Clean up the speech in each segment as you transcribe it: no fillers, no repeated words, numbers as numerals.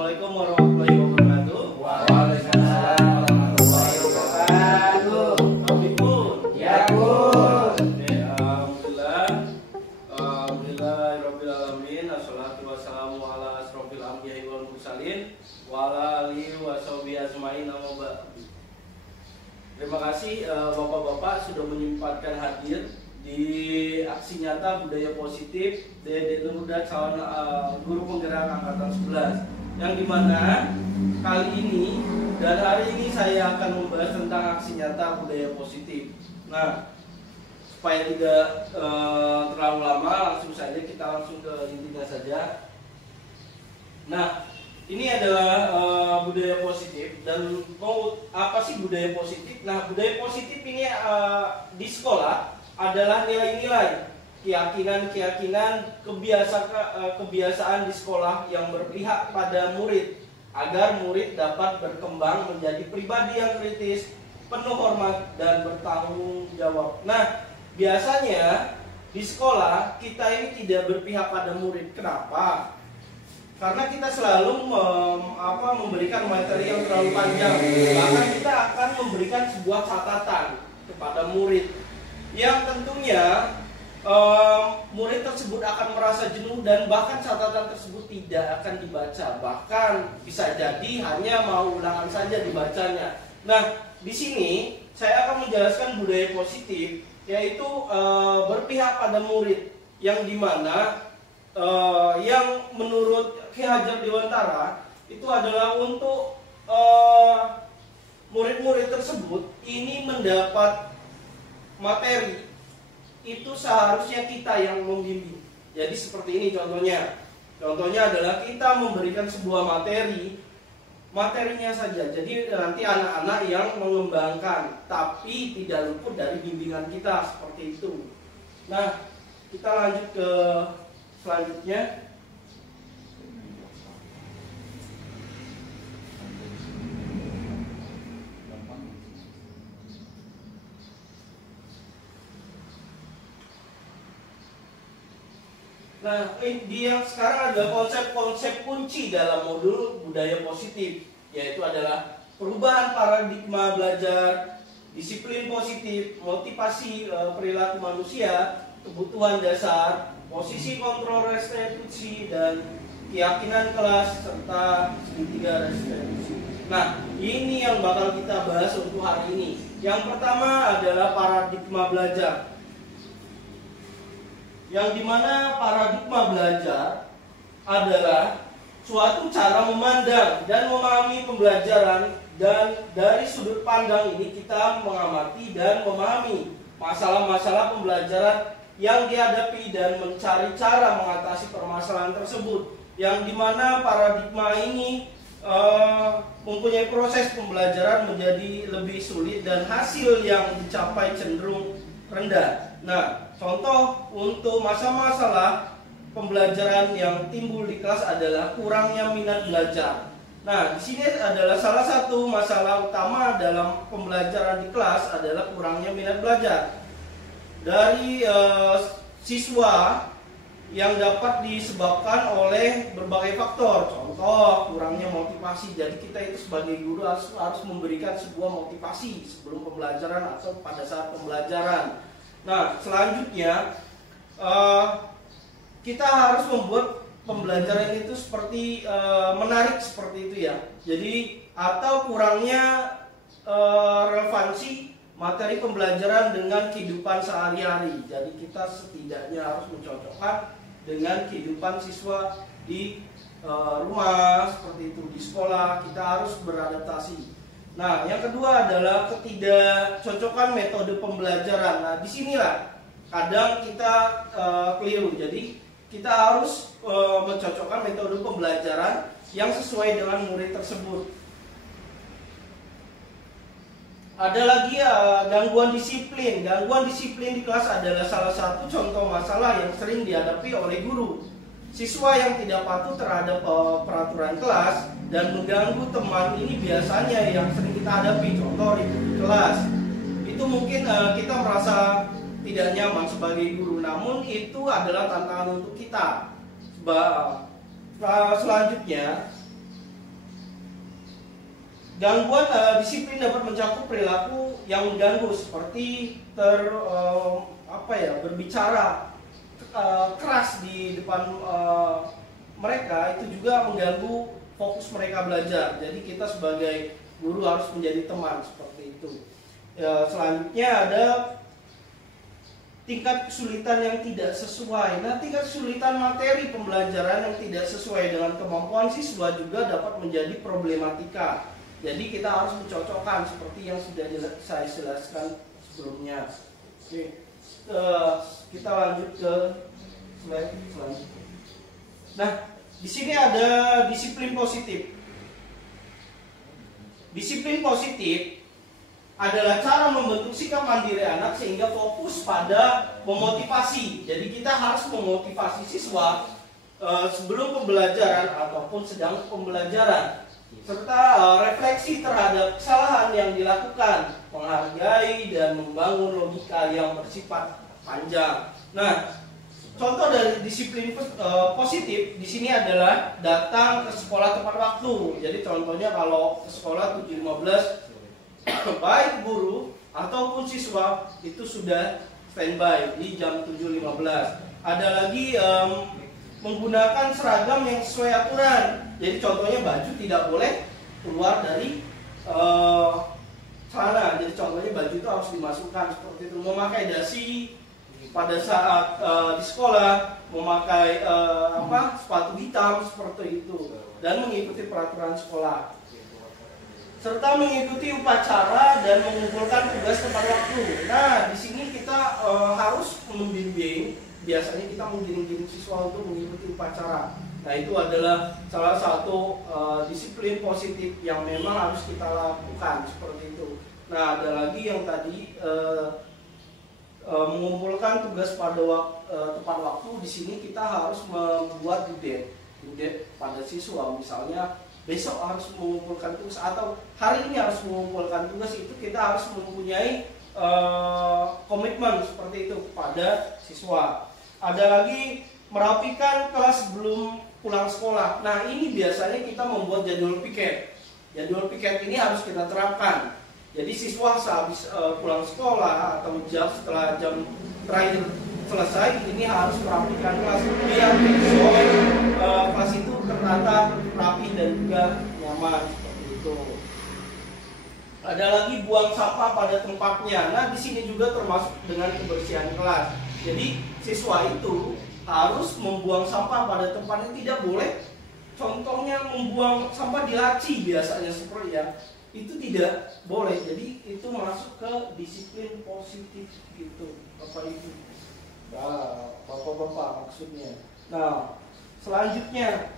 Assalamualaikum warahmatullahi wabarakatuh. Waalaikumsalam warahmatullahi wabarakatuh. Amin pun. Ya pun. Oke, alhamdulillah alamin. Assalatu wassalamu ala asrofil anbiya'i wal mursalin wa ala alihi wa sahbihi ajmain. Amma ba'du. Terima kasih Bapak-bapak sudah menyempatkan hadir di aksi nyata budaya positif Dede Nurudat guru penggerak angkatan 11, yang dimana kali ini dan hari ini saya akan membahas tentang aksi nyata budaya positif. Nah, supaya tidak terlalu lama, langsung saja kita langsung ke intinya saja. Nah, ini adalah budaya positif. Dan mau apa sih budaya positif? Nah, budaya positif ini di sekolah adalah nilai-nilai, keyakinan-keyakinan, kebiasaan di sekolah yang berpihak pada murid agar murid dapat berkembang menjadi pribadi yang kritis, penuh hormat dan bertanggung jawab. Nah, biasanya di sekolah kita ini tidak berpihak pada murid. Kenapa? Karena kita selalu memberikan materi yang terlalu panjang. Bahkan kita akan memberikan sebuah catatan kepada murid yang tentunya murid tersebut akan merasa jenuh dan bahkan catatan tersebut tidak akan dibaca. Bahkan bisa jadi hanya mau ulangan saja dibacanya. Nah, di sini saya akan menjelaskan budaya positif, yaitu berpihak pada murid, yang dimana yang menurut Ki Hajar Dewantara itu adalah untuk murid-murid tersebut ini mendapat materi, itu seharusnya kita yang membimbing. Jadi seperti ini contohnya. Contohnya adalah kita memberikan sebuah materinya saja. Jadi nanti anak-anak yang mengembangkan, tapi tidak luput dari bimbingan kita, seperti itu. Nah, kita lanjut ke selanjutnya. Nah, ini yang sekarang ada konsep-konsep kunci dalam modul budaya positif, yaitu adalah perubahan paradigma belajar, disiplin positif, motivasi perilaku manusia, kebutuhan dasar, posisi kontrol restitusi, dan keyakinan kelas, serta segitiga restitusi. Nah, ini yang bakal kita bahas untuk hari ini. Yang pertama adalah paradigma belajar, yang dimana paradigma belajar adalah suatu cara memandang dan memahami pembelajaran, dan dari sudut pandang ini kita mengamati dan memahami masalah-masalah pembelajaran yang dihadapi dan mencari cara mengatasi permasalahan tersebut, yang dimana paradigma ini mempunyai proses pembelajaran menjadi lebih sulit dan hasil yang dicapai cenderung rendah. Nah, contoh untuk masalah pembelajaran yang timbul di kelas adalah kurangnya minat belajar. Nah, di sini adalah salah satu masalah utama dalam pembelajaran di kelas adalah kurangnya minat belajar dari siswa, yang dapat disebabkan oleh berbagai faktor. Contoh, kurangnya motivasi. Jadi kita itu sebagai guru harus memberikan sebuah motivasi sebelum pembelajaran atau pada saat pembelajaran. Nah, selanjutnya kita harus membuat pembelajaran itu seperti menarik, seperti itu ya. Jadi atau kurangnya relevansi materi pembelajaran dengan kehidupan sehari-hari. Jadi kita setidaknya harus mencocokkan dengan kehidupan siswa di rumah, seperti itu. Di sekolah kita harus beradaptasi. Nah, yang kedua adalah ketidakcocokan metode pembelajaran. Nah, disinilah kadang kita keliru. Jadi kita harus mencocokkan metode pembelajaran yang sesuai dengan murid tersebut. Ada lagi gangguan disiplin. Gangguan disiplin di kelas adalah salah satu contoh masalah yang sering dihadapi oleh guru. Siswa yang tidak patuh terhadap peraturan kelas dan mengganggu teman ini biasanya yang sering kita hadapi. Contoh di kelas itu mungkin kita merasa tidak nyaman sebagai guru, namun itu adalah tantangan untuk kita. Selanjutnya Gangguan disiplin dapat mencakup perilaku yang mengganggu seperti berbicara keras di depan mereka, itu juga mengganggu fokus mereka belajar. Jadi kita sebagai guru harus menjadi teman seperti itu. Selanjutnya ada tingkat kesulitan yang tidak sesuai. Nah, tingkat kesulitan materi pembelajaran yang tidak sesuai dengan kemampuan siswa juga dapat menjadi problematika. Jadi kita harus mencocokkan seperti yang sudah saya jelaskan sebelumnya. Oke, kita lanjut ke slide selanjutnya. Nah, di sini ada disiplin positif. Disiplin positif adalah cara membentuk sikap mandiri anak sehingga fokus pada memotivasi. Jadi kita harus memotivasi siswa sebelum pembelajaran ataupun sedang pembelajaran, serta refleksi terhadap kesalahan yang dilakukan, menghargai dan membangun logika yang bersifat panjang. Nah, contoh dari disiplin positif di sini adalah datang ke sekolah tepat waktu. Jadi contohnya kalau ke sekolah 7.15, baik guru ataupun siswa itu sudah standby di jam 7.15. Ada lagi menggunakan seragam yang sesuai aturan. Jadi contohnya baju tidak boleh keluar dari celana. Jadi contohnya baju itu harus dimasukkan seperti itu. Memakai dasi pada saat di sekolah, memakai sepatu hitam seperti itu, dan mengikuti peraturan sekolah, serta mengikuti upacara dan mengumpulkan tugas tepat waktu. Nah, di sini kita harus membimbing. Biasanya kita menggiring-giring siswa untuk mengikuti upacara. Nah, itu adalah salah satu disiplin positif yang memang harus kita lakukan seperti itu. Nah, ada lagi yang tadi mengumpulkan tugas pada tepat waktu. Di sini kita harus membuat due date pada siswa. Misalnya besok harus mengumpulkan tugas atau hari ini harus mengumpulkan tugas, itu kita harus mempunyai komitmen seperti itu kepada siswa. Ada lagi merapikan kelas sebelum pulang sekolah. Nah, ini biasanya kita membuat jadwal piket. Jadwal piket ini harus kita terapkan. Jadi siswa sehabis pulang sekolah atau setelah jam terakhir selesai, ini harus merapikan kelas biar besok kelas itu tertata rapi dan juga nyaman seperti itu. Ada lagi buang sampah pada tempatnya. Nah, di sini juga termasuk dengan kebersihan kelas. Jadi siswa itu harus membuang sampah pada tempatnya, tidak boleh. Contohnya membuang sampah di laci biasanya seperti ya. Itu tidak boleh. Jadi itu masuk ke disiplin positif gitu, Bapak Ibu. Nah, Bapak-bapak maksudnya. Nah, selanjutnya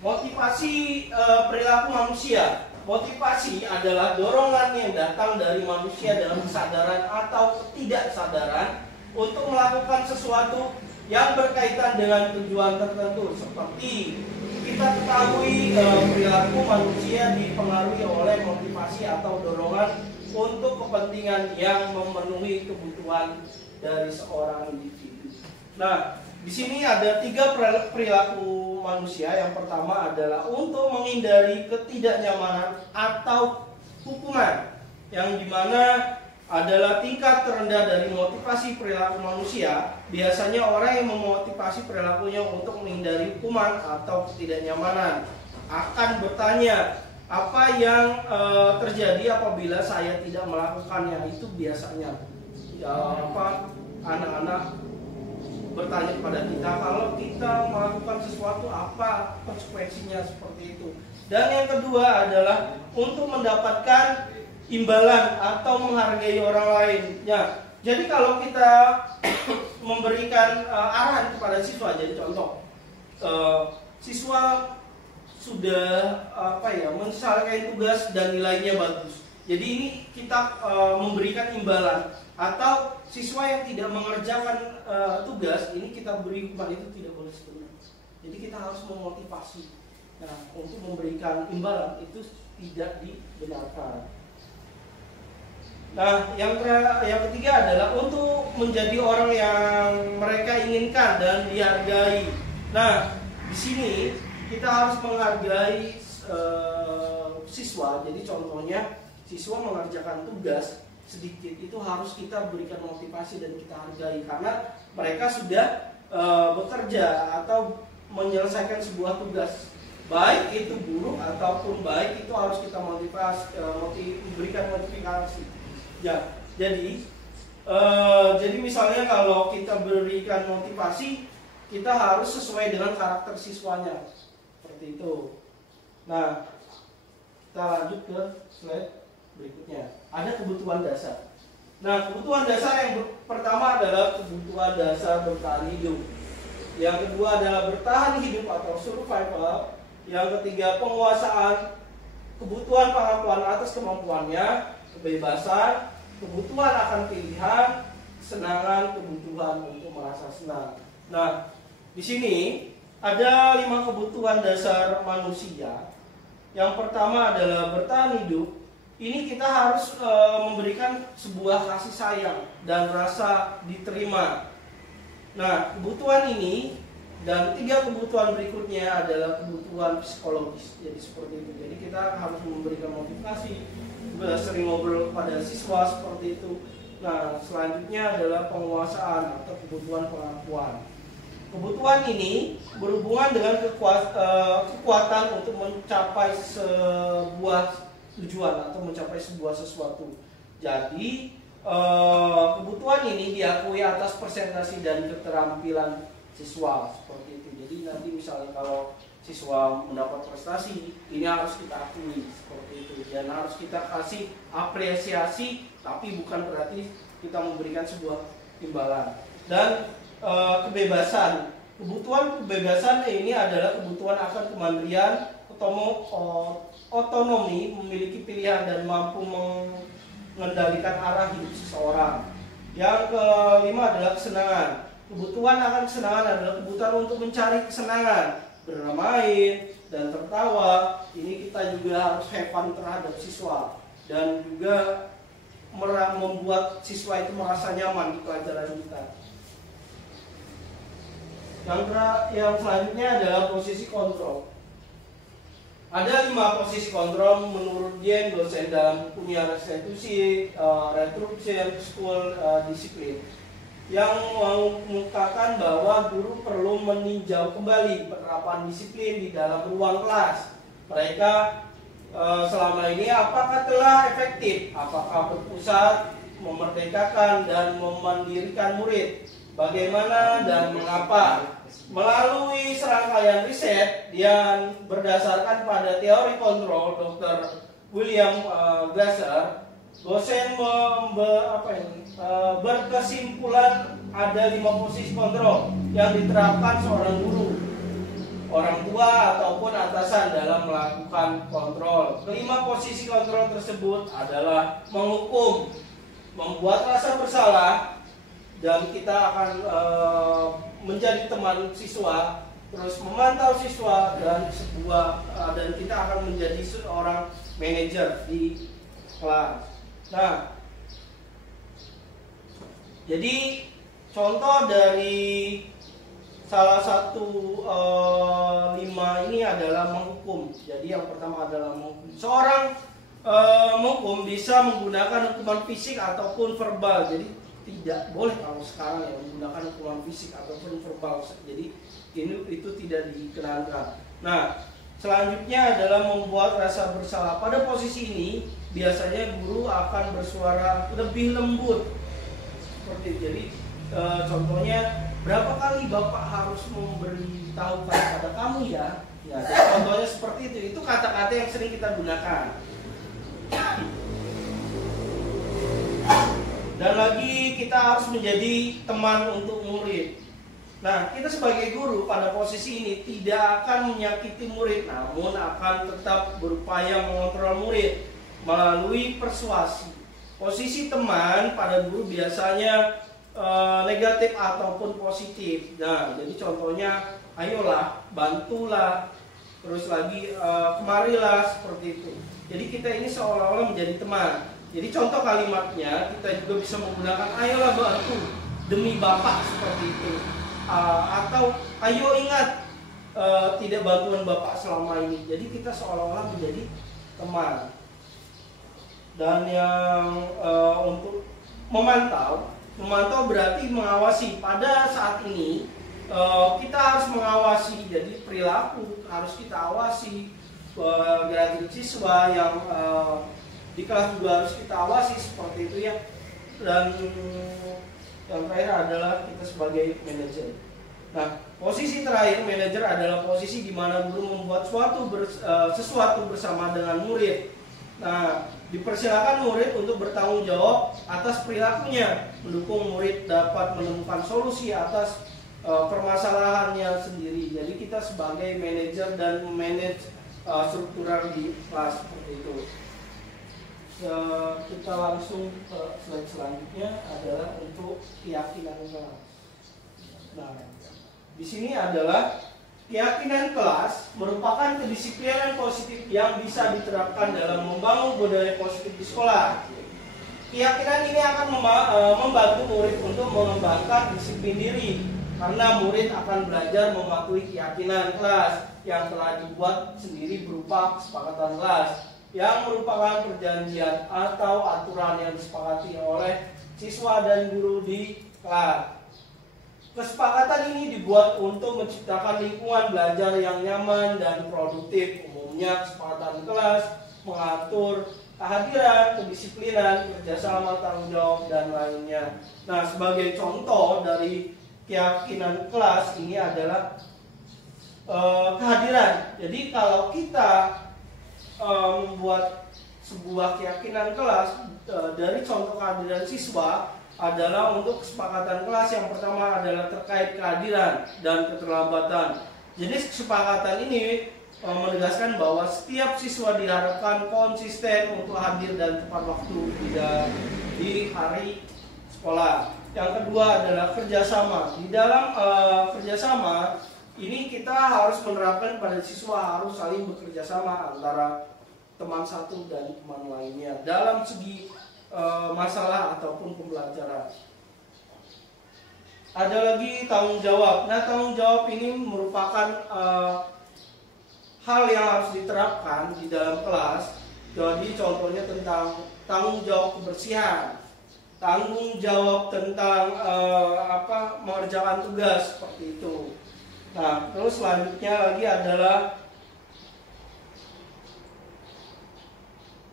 motivasi perilaku manusia. Motivasi adalah dorongan yang datang dari manusia dalam kesadaran atau ketidaksadaran untuk melakukan sesuatu yang berkaitan dengan tujuan tertentu. Seperti kita ketahui perilaku manusia dipengaruhi oleh motivasi atau dorongan untuk kepentingan yang memenuhi kebutuhan dari seorang individu. Nah, di sini ada 3 perilaku manusia. Yang pertama adalah untuk menghindari ketidaknyamanan atau hukuman, yang dimana adalah tingkat terendah dari motivasi perilaku manusia. Biasanya orang yang memotivasi perilakunya untuk menghindari hukuman atau ketidaknyamanan akan bertanya, apa yang terjadi apabila saya tidak melakukannya? Itu biasanya anak-anak bertanya kepada kita, kalau kita melakukan sesuatu apa konsekuensinya, seperti itu. Dan yang kedua adalah untuk mendapatkan imbalan atau menghargai orang lain. Ya, jadi kalau kita memberikan arahan kepada siswa, jadi contoh siswa sudah menyelesaikan tugas dan nilainya bagus. Jadi ini kita memberikan imbalan. Atau siswa yang tidak mengerjakan tugas, ini kita beri hukuman, itu tidak boleh sebenarnya. Jadi kita harus memotivasi. Nah, untuk memberikan imbalan itu tidak dibenarkan. Nah, yang ketiga adalah untuk menjadi orang yang mereka inginkan dan dihargai. Nah, di sini kita harus menghargai siswa. Jadi contohnya siswa mengerjakan tugas sedikit itu harus kita berikan motivasi dan kita hargai karena mereka sudah bekerja atau menyelesaikan sebuah tugas, baik itu buruk ataupun baik, itu harus kita motivasi, berikan motivasi. Ya, jadi misalnya kalau kita berikan motivasi, kita harus sesuai dengan karakter siswanya, seperti itu. Nah, kita lanjut ke slide berikutnya. Ada kebutuhan dasar. Nah, kebutuhan dasar yang pertama adalah kebutuhan dasar bertahan hidup. Yang kedua adalah bertahan hidup atau survival. Yang ketiga penguasaan, kebutuhan pengakuan atas kemampuannya, kebebasan, kebutuhan akan pilihan, kesenangan, kebutuhan untuk merasa senang. Nah, di sini ada 5 kebutuhan dasar manusia. Yang pertama adalah bertahan hidup. Ini kita harus memberikan sebuah kasih sayang dan rasa diterima. Nah, kebutuhan ini dan 3 kebutuhan berikutnya adalah kebutuhan psikologis. Jadi seperti itu. Jadi kita harus memberikan motivasi, sering ngobrol kepada siswa seperti itu. Nah, selanjutnya adalah penguasaan atau kebutuhan pengakuan. Kebutuhan ini berhubungan dengan kekuatan untuk mencapai sebuah tujuan atau mencapai sebuah sesuatu. Jadi kebutuhan ini diakui atas presentasi dan keterampilan siswa seperti itu. Jadi nanti misalnya kalau siswa mendapat prestasi, ini harus kita akui seperti itu dan harus kita kasih apresiasi, tapi bukan berarti kita memberikan sebuah imbalan. Dan kebebasan, kebutuhan kebebasan ini adalah kebutuhan akan kemandirian, otonomi, memiliki pilihan dan mampu mengendalikan arah hidup seseorang. Yang kelima adalah kesenangan. Kebutuhan akan kesenangan adalah kebutuhan untuk mencari kesenangan, bermain dan tertawa. Ini kita juga harus have fun terhadap siswa dan juga membuat siswa itu merasa nyaman di pelajaran kita. Yang selanjutnya adalah posisi kontrol. Ada 5 posisi kontrol menurut Jen, dosen dalam dunia restitusi, retrubtion, school disiplin, yang mengungkapkan bahwa guru perlu meninjau kembali penerapan disiplin di dalam ruang kelas. Mereka selama ini apakah telah efektif, apakah berpusat, memerdekakan dan memandirikan murid, bagaimana dan mengapa. Melalui serangkaian riset yang berdasarkan pada teori kontrol Dr. William Glasser, dosen berkesimpulan ada 5 posisi kontrol yang diterapkan seorang guru, orang tua ataupun atasan dalam melakukan kontrol. Kelima posisi kontrol tersebut adalah menghukum, membuat rasa bersalah, dan kita akan menjadi teman siswa, terus memantau siswa dan kita akan menjadi seorang manajer di kelas. Nah, jadi contoh dari salah satu 5 ini adalah menghukum. Jadi yang pertama adalah menghukum. Seorang menghukum bisa menggunakan hukuman fisik ataupun verbal. Jadi tidak boleh kalau sekarang ya menggunakan hukuman fisik ataupun verbal. Jadi itu tidak dikenankan. Nah, selanjutnya adalah membuat rasa bersalah. Pada posisi ini biasanya guru akan bersuara lebih lembut. Seperti itu. Jadi contohnya, berapa kali Bapak harus memberitahukan kepada kamu ya? Ya, jadi contohnya seperti itu. Itu kata-kata yang sering kita gunakan. Dan lagi kita harus menjadi teman untuk murid. Nah, kita sebagai guru pada posisi ini tidak akan menyakiti murid, namun akan tetap berupaya mengontrol murid melalui persuasi. Posisi teman pada guru biasanya negatif ataupun positif. Nah, jadi contohnya, ayolah, bantulah, terus lagi kemarilah, seperti itu. Jadi kita ini seolah-olah menjadi teman. Jadi contoh kalimatnya kita juga bisa menggunakan ayolah bantu demi Bapak, seperti itu. Atau ayo ingat tidak bantuan Bapak selama ini. Jadi kita seolah-olah menjadi teman. Dan yang untuk memantau berarti mengawasi. Pada saat ini kita harus mengawasi, jadi perilaku harus kita awasi, gerak-gerik siswa yang di kelas juga harus kita awasi seperti itu ya. Dan yang terakhir adalah kita sebagai manajer. Nah, posisi terakhir manajer adalah posisi di mana guru membuat sesuatu bersama dengan murid. Nah, dipersilakan murid untuk bertanggung jawab atas perilakunya, mendukung murid dapat menemukan solusi atas permasalahannya sendiri. Jadi kita sebagai manajer dan manage struktural di kelas seperti itu. Kita langsung ke slide selanjutnya adalah untuk keyakinan kelas. Nah, di sini adalah keyakinan kelas merupakan kedisiplinan positif yang bisa diterapkan dalam membangun budaya positif di sekolah. Keyakinan ini akan membantu murid untuk mengembangkan disiplin diri, karena murid akan belajar mematuhi keyakinan kelas yang telah dibuat sendiri berupa kesepakatan kelas, yang merupakan perjanjian atau aturan yang disepakati oleh siswa dan guru di kelas. Kesepakatan ini dibuat untuk menciptakan lingkungan belajar yang nyaman dan produktif. Umumnya kesepakatan kelas mengatur kehadiran, kedisiplinan, kerjasama, tanggung jawab, dan lainnya. Nah, sebagai contoh dari keyakinan kelas ini adalah kehadiran. Jadi kalau kita membuat sebuah keyakinan kelas dari contoh kehadiran siswa adalah untuk kesepakatan kelas. Yang pertama adalah terkait kehadiran dan keterlambatan. Jenis kesepakatan ini menegaskan bahwa setiap siswa diharapkan konsisten untuk hadir dan tepat waktu di hari sekolah. Yang kedua adalah kerjasama. Di dalam kerjasama ini kita harus menerapkan pada siswa harus saling bekerja sama antara teman satu dan teman lainnya dalam segi masalah ataupun pembelajaran. Ada lagi tanggung jawab. Nah, tanggung jawab ini merupakan hal yang harus diterapkan di dalam kelas. Jadi contohnya tentang tanggung jawab kebersihan, tanggung jawab tentang mengerjakan tugas seperti itu. Nah, terus selanjutnya lagi adalah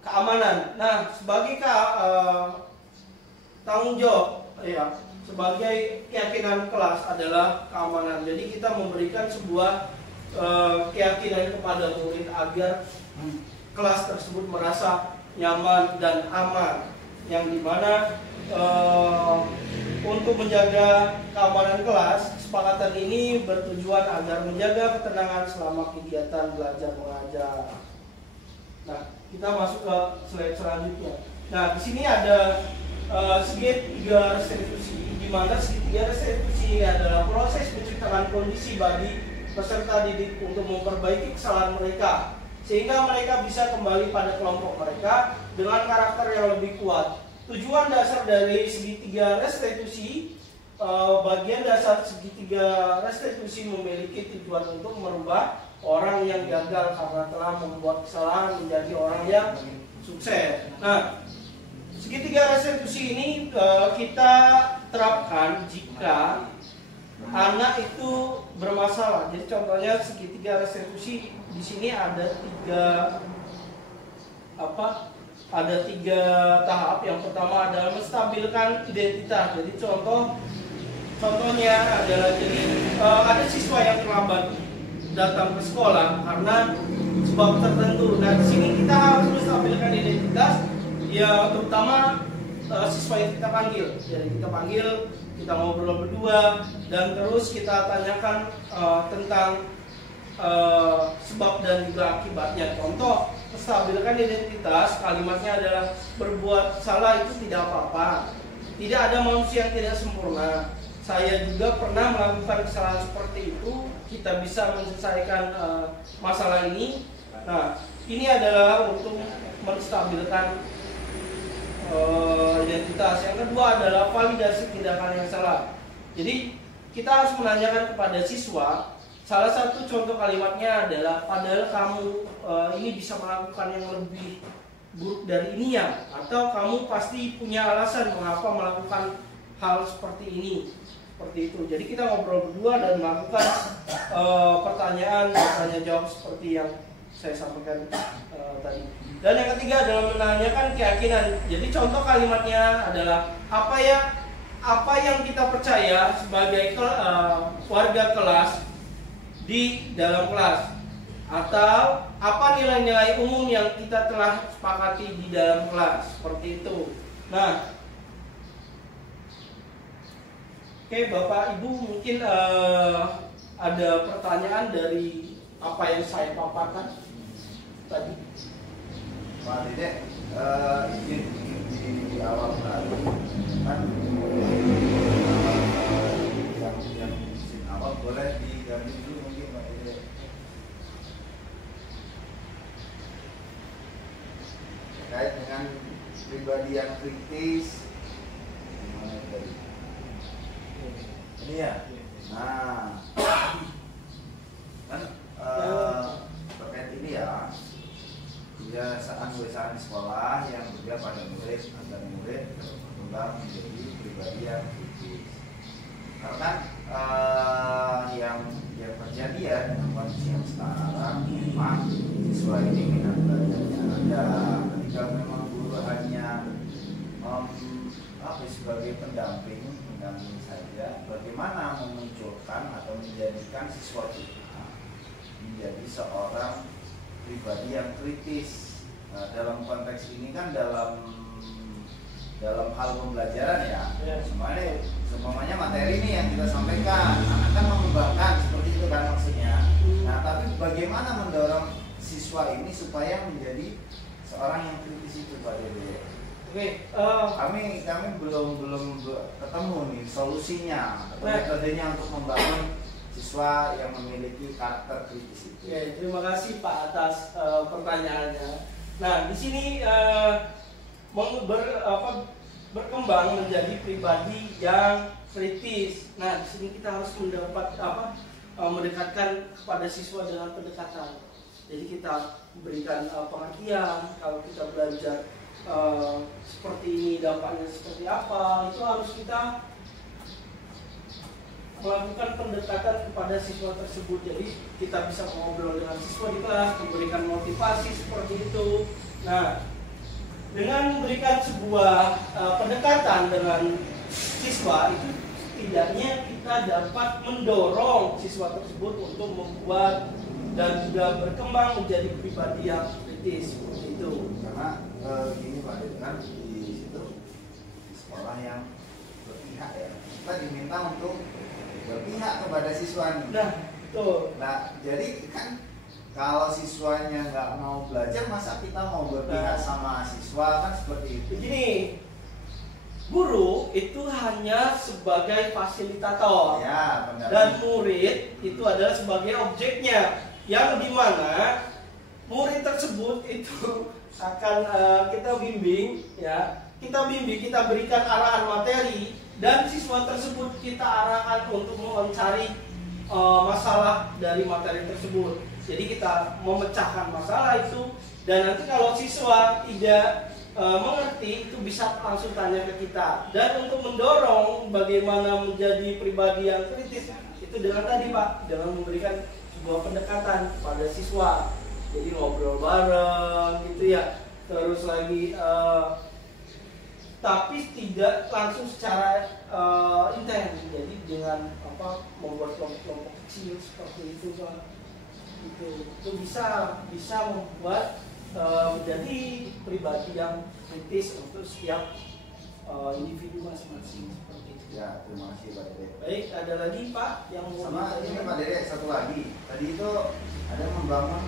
keamanan. Nah, sebagai tanggung jawab ya, sebagai keyakinan kelas adalah keamanan. Jadi kita memberikan sebuah keyakinan kepada murid agar kelas tersebut merasa nyaman dan aman, yang dimana untuk menjaga keamanan kelas, kesepakatan ini bertujuan agar menjaga ketenangan selama kegiatan belajar mengajar. Nah, kita masuk ke slide selanjutnya. Nah, di sini ada segitiga restitusi, di mana segitiga restitusi ini adalah proses menciptakan kondisi bagi peserta didik untuk memperbaiki kesalahan mereka, sehingga mereka bisa kembali pada kelompok mereka dengan karakter yang lebih kuat. Tujuan dasar dari segitiga restitusi, bagian dasar segitiga restitusi memiliki tujuan untuk merubah orang yang gagal karena telah membuat kesalahan menjadi orang yang sukses. Nah, segitiga restitusi ini kita terapkan jika anak itu bermasalah. Jadi contohnya segitiga restitusi di sini ada tiga tahap. Yang pertama adalah menstabilkan identitas. Jadi contohnya adalah ada siswa yang terlambat datang ke sekolah karena sebab tertentu. Nah, di sini kita harus menstabilkan identitas, ya, terutama siswa yang kita panggil. Jadi kita panggil, kita ngobrol berdua, dan terus kita tanyakan tentang sebab dan juga akibatnya. Contoh, menstabilkan identitas, kalimatnya adalah berbuat salah itu tidak apa-apa. Tidak ada manusia yang tidak sempurna. Saya juga pernah melakukan kesalahan seperti itu. Kita bisa menyelesaikan masalah ini. Nah, ini adalah untuk menstabilkan identitas. Yang kedua adalah validasi tindakan yang salah. Jadi kita harus menanyakan kepada siswa salah satu contoh kalimatnya adalah padahal kamu ini bisa melakukan yang lebih buruk dari ini ya, atau kamu pasti punya alasan mengapa melakukan hal seperti ini, seperti itu. Jadi kita ngobrol berdua dan melakukan pertanyaan tanya jawab seperti yang saya sampaikan tadi. Dan yang ketiga adalah menanyakan keyakinan. Jadi contoh kalimatnya adalah apa yang kita percaya sebagai warga kelas di dalam kelas, atau apa nilai-nilai umum yang kita telah sepakati di dalam kelas, seperti itu. Nah, oke Bapak Ibu, mungkin ada pertanyaan dari apa yang saya paparkan tadi. Pak Dede, izin di awal tadi kan yang izin awal boleh diganti dulu mungkin Pak Dede. Terkait dengan pribadi yang kritis, gimana tadi? Ini ya. Nah, kan terkait ini ya. Kebiasaan di sekolah yang berpihak pada murid agar murid berkembang menjadi pribadi yang kritis. Karena yang terjadi ya dengan kondisi yang sekarang, memang siswa ini minat belajarnya ada. Ketika memang guru hanya sebagai pendamping saja, bagaimana memunculkan atau menjadikan siswa kita menjadi seorang pribadi yang kritis. Nah, dalam konteks ini kan dalam hal pembelajaran ya, semuanya materi ini yang kita sampaikan, akan mengembangkan seperti itu kan maksudnya. Nah, tapi bagaimana mendorong siswa ini supaya menjadi seorang yang kritis itu Pak Dede? Oke, kami belum ketemu nih solusinya atau metodenya untuk membangun siswa yang memiliki karakter kritis itu. Oke, terima kasih Pak atas pertanyaannya. Nah, di sini berkembang menjadi pribadi yang kritis. Nah, di sini kita harus mendekatkan kepada siswa dengan pendekatan. Jadi kita berikan pengertian kalau kita belajar seperti ini dampaknya seperti apa, itu harus kita melakukan pendekatan kepada siswa tersebut. Jadi kita bisa ngobrol dengan siswa di kelas, memberikan motivasi seperti itu. Nah, dengan memberikan sebuah pendekatan dengan siswa itu setidaknya kita dapat mendorong siswa tersebut untuk membuat dan juga berkembang menjadi pribadi yang kritis seperti itu. Karena gini Pak, kan di situ di sekolah yang berpihak ya, kita diminta untuk berpihak kepada siswanya. Nah, betul. Nah, jadi kan kalau siswanya nggak mau belajar, masa kita mau berpihak sama siswa, kan seperti itu. Begini, guru itu hanya sebagai fasilitator, Ya, benar. dan murid itu adalah sebagai objeknya, yang dimana murid tersebut itu akan kita bimbing, ya, kita berikan arahan materi, dan siswa tersebut kita arahkan untuk mencari masalah dari materi tersebut. Jadi kita memecahkan masalah itu, dan nanti kalau siswa tidak mengerti itu bisa langsung tanya ke kita. Dan untuk mendorong bagaimana menjadi pribadi yang kritis itu dengan tadi Pak, dengan memberikan sebuah pendekatan kepada siswa. Jadi ngobrol bareng gitu ya. Terus lagi tapi tidak langsung secara intens. Jadi dengan membuat kelompok kecil seperti itu Pak. Itu bisa membuat menjadi pribadi yang kritis untuk setiap individu masing-masing seperti itu. Ya, terima kasih Pak Dede. Baik, ada lagi Pak yang mau Sama ini ditanyakan? Pak Dede, satu lagi. Tadi itu ada membangun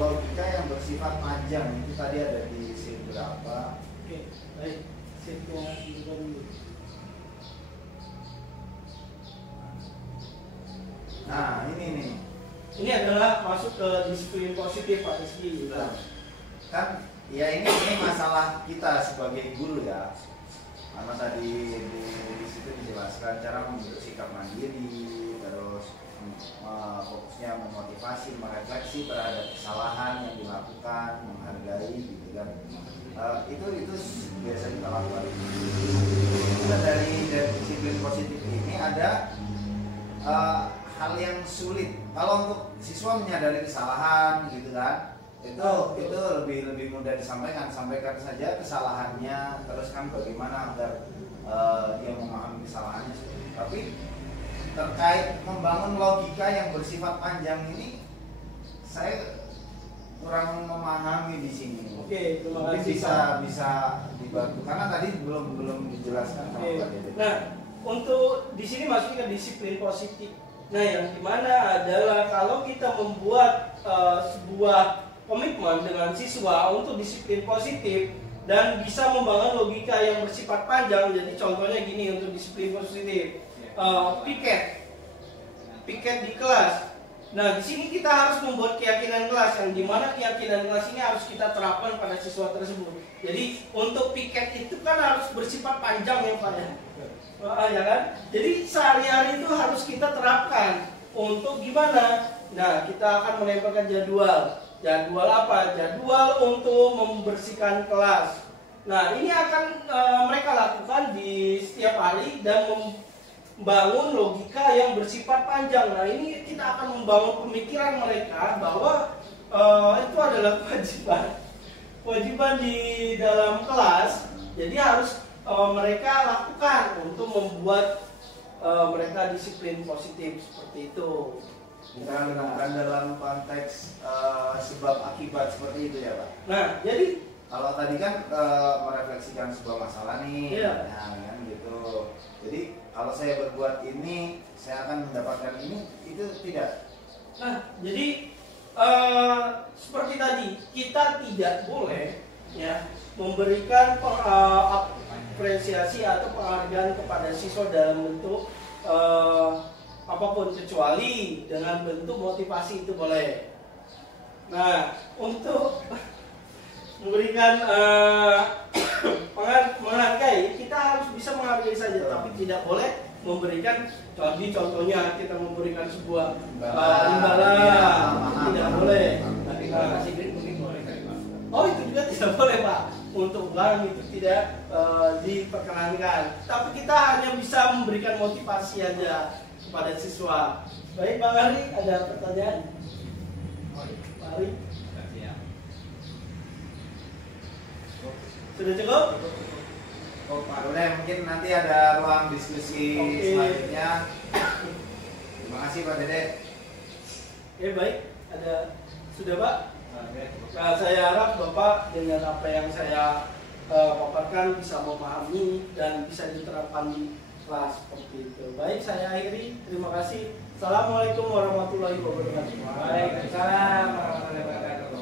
logika yang bersifat panjang. Itu tadi ada di sheet berapa? Oke, baik. Sheetnya dulu. Nah, ini nih. Ini adalah masuk ke disiplin positif Pak Rizky. Nah, kan ya ini masalah kita sebagai guru ya. Karena tadi di situ dijelaskan cara membentuk sikap mandiri, terus fokusnya memotivasi, merefleksi terhadap kesalahan yang dilakukan, menghargai gitu kan. Itu biasa kita lakukan. Nah, dari disiplin positif ini ada hal yang sulit. Kalau untuk siswa menyadari kesalahan gitu kan, itu lebih mudah disampaikan. Sampaikan saja kesalahannya, terus kan bagaimana agar dia memahami kesalahannya. Tapi terkait membangun logika yang bersifat panjang ini, saya kurang memahami di sini. Oke, terima mungkin kasih. bisa dibantu karena tadi belum dijelaskan sama Pak Dede. Nah, untuk di sini masuk ke disiplin positif. Nah, yang dimana adalah kalau kita membuat sebuah komitmen dengan siswa untuk disiplin positif dan bisa membangun logika yang bersifat panjang. Jadi contohnya gini untuk disiplin positif. Piket di kelas. Nah, di sini kita harus membuat keyakinan kelas yang dimana keyakinan kelas ini harus kita terapkan pada siswa tersebut. Jadi untuk piket itu kan harus bersifat panjang ya Pak ya. Ya kan? Jadi sehari-hari itu harus kita terapkan untuk gimana? Nah, kita akan menempelkan jadwal. Jadwal apa? Jadwal untuk membersihkan kelas. Nah, ini akan mereka lakukan di setiap hari dan membangun logika yang bersifat panjang. Nah, ini kita akan membangun pemikiran mereka bahwa itu adalah kewajiban di dalam kelas. Jadi harus mereka lakukan untuk membuat mereka disiplin positif seperti itu. Bukan dalam konteks sebab akibat seperti itu ya Pak. Nah, jadi kalau tadi kan merefleksikan sebuah masalah nih, iya. Nah, kan gitu. Jadi kalau saya berbuat ini, saya akan mendapatkan ini, itu tidak. Nah, jadi seperti tadi kita tidak boleh ya memberikan apresiasi atau penghargaan kepada siswa dalam bentuk apapun kecuali dengan bentuk motivasi itu boleh. Nah, untuk memberikan menghargai, kita harus bisa menghargai saja, tapi tidak boleh memberikan contohnya kita memberikan sebuah imbalan, tidak boleh. Oh, itu juga tidak boleh Pak. Untuk barang itu tidak diperkenankan. Tapi kita hanya bisa memberikan motivasi aja kepada siswa. Baik Bang Ari, ada pertanyaan? Pak Ari? Sudah cukup? Oh, Pak Rune, mungkin nanti ada ruang diskusi selanjutnya. Terima kasih Pak Dede. Oke, baik. Sudah Pak? Nah, saya harap Bapak dengan apa yang saya paparkan bisa memahami dan bisa diterapkan di kelas seperti itu. Baik, saya akhiri. Terima kasih. Assalamualaikum warahmatullahi wabarakatuh. Waalaikumsalam warahmatullahi wabarakatuh.